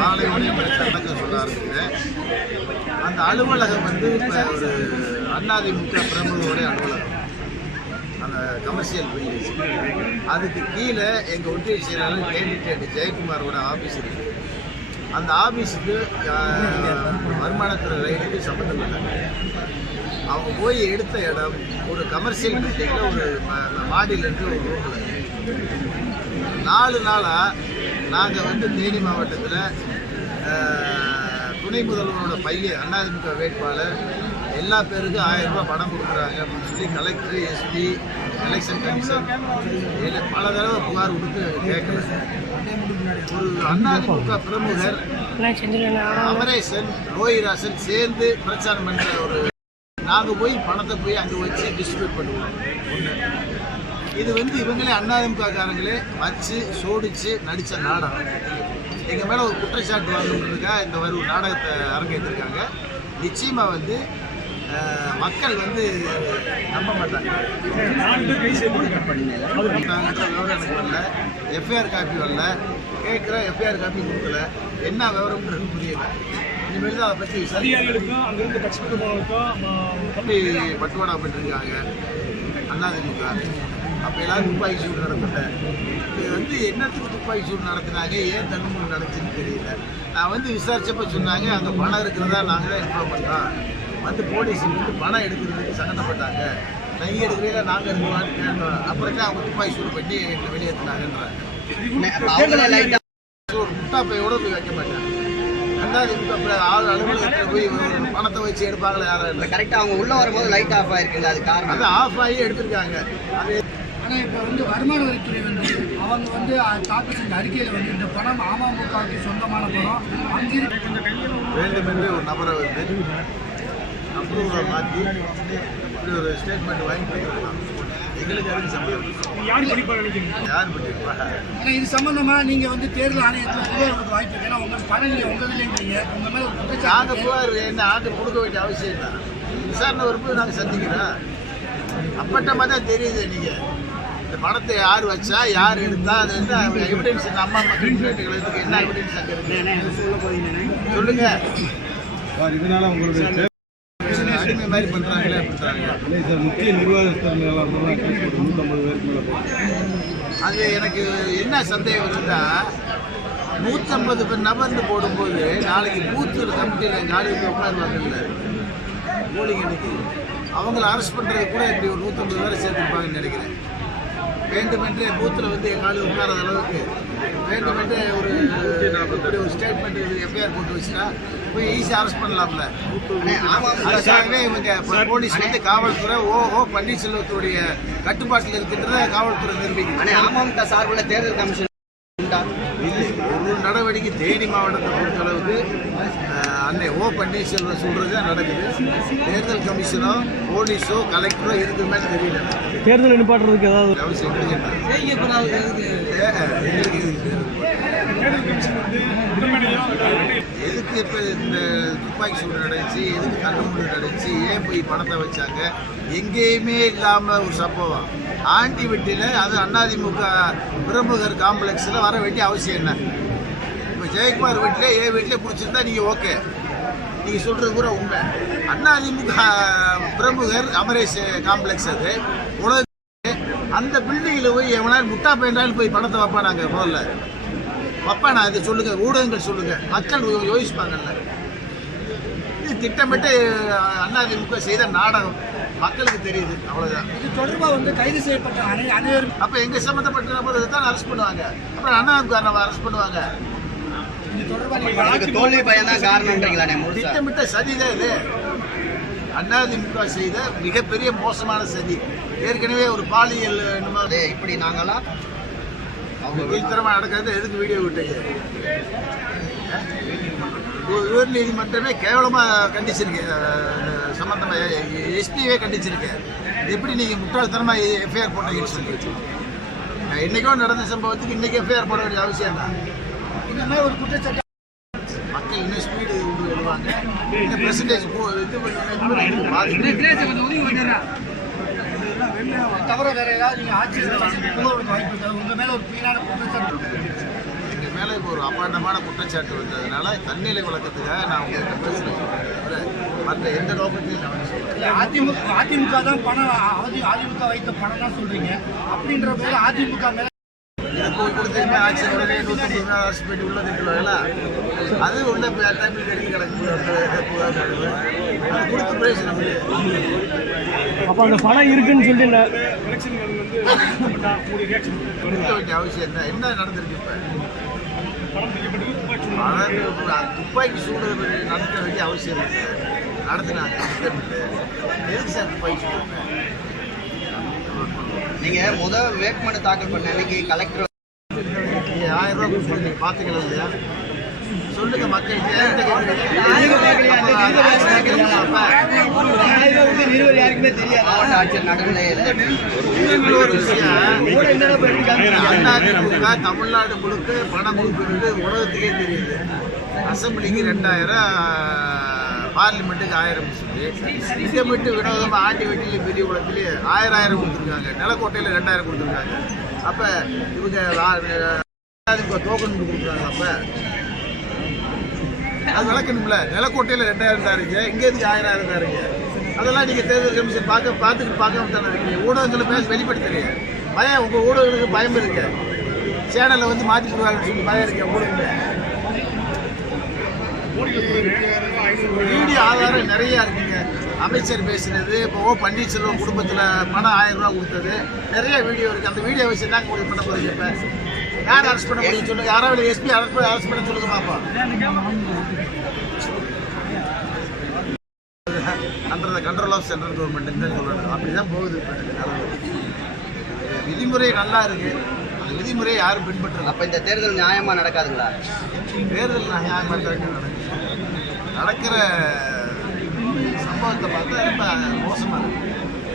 மாலையோடைய அடக்கம் சொல்ல ஆரம்பிக்கிறேன். அந்த அலுவலகம் வந்து இப்போ ஒரு அதிமுக பிரமுகருடைய அலுவலகம், அந்த கமர்ஷியல் பில்டிங். அதுக்கு கீழே எங்கள் ஒன்றிய செயலாளர் கேண்டிடேட் ஜெயக்குமாரோட ஆஃபீஸ் இருக்குது. அந்த ஆஃபீஸுக்கு வருமானத்துறை ரைடுக்கு சம்மந்தம் இல்லை. அவங்க போய் எடுத்த இடம் ஒரு கமர்ஷியல் பில்டிங்கில் ஒரு மாடியிலேருந்து ஒரு ரூமில். 4 நாளாக நாங்கள் வந்து தேனி மாவட்டத்தில் துணை முதல்வரோட பையன் அதிமுக வேட்பாளர் எல்லா பேருக்கும் 1000 ரூபாய் பணம் கொடுக்குறாங்க அப்படின்னு சொல்லி கலெக்டர், எஸ்பி, எலெக்ஷன் கமிஷன் பல தடவை புகார் கொடுத்து கேட்கல. ஒரு அதிமுக பிரமுகர் அமரேசன், ரோஹிராசன் சேர்ந்து பிரச்சாரம் பண்ணுற ஒரு நாங்கள் போய் பணத்தை போய் அங்கே வச்சு டிஸ்ட்ரிபியூட் பண்ணுவோம். ஒன்று இது வந்து இவங்களே அதிமுக காரங்களே வச்சு சோடிச்சு நடித்த நாடகம். எங்கள் மேலே ஒரு குற்றச்சாட்டு வாங்கணுன்றதுக்காக இந்த ஒரு நாடகத்தை அரங்கேற்றிருக்காங்க. நிச்சயமாக வந்து மக்கள் வந்து நம்ப மாட்டாங்க. விவரம் எனக்கு வரல, எஃப்ஐஆர் காப்பி வரல, கேட்குற எஃப்ஐஆர் காப்பி கொடுக்கல, என்ன விவரம்ன்றது புரியல. இனிமேல் தான் அதை பற்றி பட்டுவாடா பண்ணிருக்காங்க அதிமுக. அப்போ எல்லாரும் துப்பாக்கி சூடு நடத்திட்ட. இது வந்து என்னத்துக்கு துப்பாக்கி சூடு நடத்தினாங்க, ஏன் தன்னுமுறை நடந்துச்சுன்னு தெரியல. நான் வந்து விசாரிச்சப்ப சொன்னாங்க அங்கே பணம் இருக்கிறதா நாங்கள் தான் இன்ஃபார்ம் பண்ணுறோம். வந்து போலீஸ் வந்து பணம் எடுக்கிறதுக்கு சம்மந்தப்பட்டாங்க. நெய் எடுக்கிறீங்களா நாங்கள் எடுக்கலான்னு கேட்டோம். அப்புறம் அவங்க துப்பாக்கி சூடு பண்ணி எங்களை வெளியேற்றினாங்கன்றாங்க. ஒரு முட்டாப்பையோட போய் வைக்க மாட்டாங்க. அலுவலகத்தில் போய் பணத்தை வச்சு எடுப்பாங்களா யாரும் இல்லை. கரெக்டாக அவங்க உள்ளே வரும்போது லைட் ஆஃப் ஆகிருக்குங்க. அது காரணம் அது ஆஃப் ஆகி எடுத்திருக்காங்க. அது ஆனால் இப்போ வந்து வருமான வரித்துறை வந்து அவங்க வந்து தாக்கல் செஞ்ச அறிக்கையில் வந்து இந்த பணம் அமமுகவுக்கு சொந்தமான பணம் அங்கிருந்து வேண்டுமென்று ஒரு நபரை வந்து அப்ரூவல் மாற்றி இப்படி ஒரு ஸ்டேட்மெண்ட் வாங்கி கொடுத்துருக்கலாம். எங்களுக்கு அதுக்கு சம்பந்தம் யார் பண்ணியிருப்பா. ஆனால் இது சம்பந்தமாக நீங்கள் வந்து தேர்தல் ஆணையத்தில் புகார் வாய்ப்பு இருக்கு. ஏன்னா உங்களுக்கு பணம் நீங்கள் உங்களதுலேன்றீங்க. உங்கள் மேலே ஒரு குற்றச்சாட்டு. நாங்கள் புகார் என்ன ஆர்டர் கொடுக்க வேண்டிய அவசியம் இல்லை. விசாரணை வரும்போது நாங்கள் சந்திக்கிறோம். அப்பட்டமாக தான் தெரியுது. நீங்கள் இந்த பணத்தை யார் வச்சா யார் எடுத்தா அது வந்து எவிடன்ஸ். இந்த அம்மா மக்கள் கேட்டுகளுக்கு என்ன எவிடன்ஸ் அங்கே இருக்கு சொல்லுங்க. இதனால உங்களுக்கு அடிமை மாதிரி பண்ணுறாங்களே அப்படின்றாங்க. முக்கிய நிர்வாகத்தில் அது எனக்கு என்ன சந்தேகம் இருந்தா 150 நபர்ந்து போடும்போது நாளைக்கு பூத்து கமிட்டியில் நாளைக்கு உட்காருவாங்கல்ல போலிங் அன்னைக்கு அவங்கள அரெஸ்ட் பண்ணுறது கூட இப்படி ஒரு 150 பேரை சேர்த்துருப்பாங்கன்னு நினைக்கிறேன். வேண்டுமென்றே பூத்தில் வந்து எங்கள் உட்காராத அளவுக்கு வேண்டுமென்றே ஒரு ஸ்டேட்மெண்ட் எஃப்ஐஆர் போட்டு வச்சுட்டா போய் ஈஸியாக அரெஸ்ட் பண்ணலாம்ல. அதுக்காகவே இவங்க போலீஸ் வந்து காவல்துறை ஓ பன்னீர்செல்வத்துடைய கட்டுப்பாட்டில் இருக்கின்றத காவல்துறை நிரூபிக்கும். ஆனால் அமமுக சார்பில் தேர்தல் கமிஷன் ஒரு நடவடிக்கை தேனி மாவட்டத்தை பொறுத்தளவுக்கு அன்னை ஓ பன்னீர்செல்வம் சொல்கிறது தான் நடக்குது. தேர்தல் கமிஷனோ போலீஸோ கலெக்டரோ எதுக்குமே தெரியல. தேர்தல் நிப்பாட்டுறதுக்கு ஏதாவது அவசியம் எதுக்கு இப்போ இந்த துப்பாக்கி சூடு நடந்துச்சு, எதுக்கு கண்ணுமுடி நடந்துச்சு, ஏன் போய் பணத்தை வச்சாங்க, எங்கேயுமே இல்லாமல் ஒரு சம்பவம். ஆண்டி வீட்டில் அது அதிமுக பிரமுகர் காம்ப்ளெக்ஸில் வர வேண்டிய அவசியம் என்ன? இப்போ ஜெயக்குமார் வீட்டிலே என் வீட்டிலே பிடிச்சிருந்தா நீங்கள் ஓகே, நீங்கள் சொல்கிறது கூட உண்மை. அதிமுக பிரமுகர் அமரேஷ் காம்ப்ளெக்ஸ் அது உலக அந்த பில்டிங்கில் போய் எவனா முட்டா பையனாலும் போய் பணத்தை வைப்பானாங்க. முதல்ல வைப்பானா? அதை சொல்லுங்கள், ஊடகங்கள் சொல்லுங்கள், மக்கள் யோசிப்பாங்கல்ல. இது திட்டமிட்டு அதிமுக செய்த நாடகம் மக்களுக்கு தெரியுது. அவ்வளோதான். இது தொடர்பாக வந்து கைது செய்யப்பட்ட அனைவரும் அப்போ எங்கே சம்மந்தப்பட்ட நபர் தான் அரெஸ்ட் பண்ணுவாங்க. அப்புறம் அதிமுக அரெஸ்ட் பண்ணுவாங்க. இது தொடர்பாக தோல்வி பயம் தான் காரணம்ன்றீங்களா? திட்டமிட்ட சதிதான் இது. அதிமுக செய்த மிகப்பெரிய மோசமான சதி. ஏற்கனவே ஒரு பாலியல் இப்படி நாங்களாம் அவங்க வீழ்த்தரமாக நடக்கிறது எதுக்கு வீடியோ விட்டீங்க? உயர் நீதிமன்றமே கேவலமாக கண்டிச்சிருக்கேன். சம்பந்தமாக எஸ்பியே கண்டிச்சிருக்கேன். எப்படி நீங்கள் முட்டாள்தனமாக எஃப்ஐஆர் போட்டீங்கன்னு சொல்லி இன்றைக்கோ நடந்த சம்பவத்துக்கு இன்றைக்கி எஃப்ஐஆர் போட வேண்டிய அவசியம் தான். இந்த மாதிரி ஒரு குற்றச்சாட்டு மக்கள் இன்னும் ஸ்பீடு கொண்டு வருவாங்க. இந்த பெர்சன்டேஜ் தவிர வேற ஏதாவது நீங்கள் ஆட்சி வாய்ப்பு உங்கள் மேலே ஒரு வீணான குற்றச்சாட்டு மேலே இப்போ ஒரு அபாண்டமான குற்றச்சாட்டு வந்ததுனால தன்னிலை விளக்கத்துக்காக நான் உங்கள்கிட்ட பேசுகிறேன். மற்ற எந்த நோக்கத்தையும் நான் வந்து சொல்கிறேன். அதிமுக தான் பணம் அதிமுக வைத்த பணம் தான் சொல்றீங்க. அப்படின்ற பேர் அதிமுக மேல கொடுத்துருமே ஆட்சி உடனே 150 அரசு போயிட்டு உள்ள திட்டுவாங்களா, அது உள்ள தமிழ் கடிந்து கிடக்கு கொடுத்து பிரயோஜனம் இல்லை. அப்போ அந்த பணம் இருக்குன்னு சொல்லி கொடுக்க வேண்டிய அவசியம் என்ன நடந்திருக்கு? இப்போ அதாவது துப்பாக்கி சூடு நடத்த வேண்டிய அவசியம் இல்லை. நடத்தினாங்க எதுக்கு சார் துப்பாக்கி சூடு? நீங்க வேட்புமனு தாக்கல் பண்ண அன்னைக்கு கலெக்டர் 1000 ரூபாய் கொடுத்து பார்த்தீங்களா இல்லையா? சொல்லுங்க மக்களுக்கு. மாவட்ட ஆட்சியர் நடுநிலையில் இன்னொரு விஷயம், அதிமுக தமிழ்நாடு முழுக்க பணம் கொடுக்குறது உலகத்துக்கே தெரியுது. அசம்பிளிக்கு 2000, பார்லிமெண்ட்டுக்கு 1000 சொல்லி இங்கே மட்டும் வினோதமாக ஆண்டி வெட்டிலையும் பெரிய குளத்துலேயே 1000 கொடுத்துருக்காங்க. நிலக்கோட்டையில் 2000 கொடுத்துருக்காங்க. அப்போ இவங்க டோக்கன் கொடுக்குறாங்க. அப்போ அது விளக்கணும்ல. நிலக்கோட்டையில் 2000 தான் இருக்கு, இங்கே எதுக்கு 1000 தான் இருக்கு? அதெல்லாம் நீங்கள் தேர்தல் கமிஷன் பார்க்காம தானே இருக்கீங்க. ஊடகங்களை பேச வெளிப்படுத்துறீங்க. பயம் உங்கள் ஊடகங்களுக்கு பயம் இருக்கு. சேனலில் வந்து மாற்றி போடுவாங்கன்னு சொல்லி பயம் இருக்கு ஊடகங்க. வீடியோ ஆதாரம் நிறையா இருக்குங்க. அமைச்சர் பேசுனது, இப்போ பன்னீர்செல்வம் குடும்பத்தில் பணம் 1000 ரூபா கொடுத்தது, நிறைய வீடியோ இருக்குது. அந்த வீடியோ வச்சு தான் உங்களுக்கு பண்ண போகிறீங்க. இப்போ யார் அரெஸ்ட் பண்ண முடியும் சொல்லுங்கள்? யாராவது எஸ்பி அரெஸ்ட் பண்ண சொல்லுங்க பார்ப்போம். அண்டர் கண்ட்ரோல் ஆஃப் சென்ட்ரல் கவர்மெண்ட்னு சொல்லணும். அப்படி தான் போகுது. விதிமுறை நல்லா இருக்கு. அந்த விதிமுறையை யாரும் பின்பற்றல. அப்ப இந்த தேர்தல் நியாயமா நடக்காதுங்களா? தேர்தல் நியாயமாக நடக்கிற சம்பவத்தை பார்த்தா ரொம்ப மோசமாக இருக்கு.